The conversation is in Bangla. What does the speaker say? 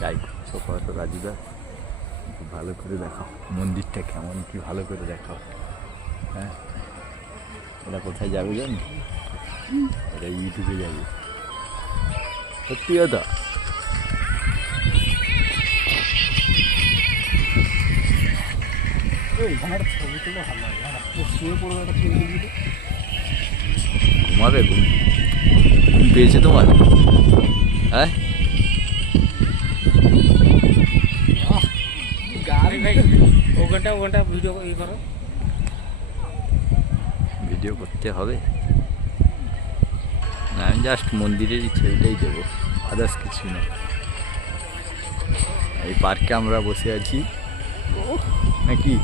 যাই সোফা তো রাজুদা একটু ভালো করে দেখাও মন্দিরটা কেমন কি ভালো করে দেখাও। হ্যাঁ এটা কোথায় যাবে জানি, এটা ইউটিউবে যাবে সত্যি কথা। ঘুমাবে ঘুম ঘুম পেয়েছে তোমার? হ্যাঁ ওখানটা ভিডিও ই করো, ভিডিও করতে হবে না, আমি জাস্ট মন্দিরের ছবিটাই দেবো, আদার্স কিছু না। এই পার্কে আমরা বসে আছি নাকি?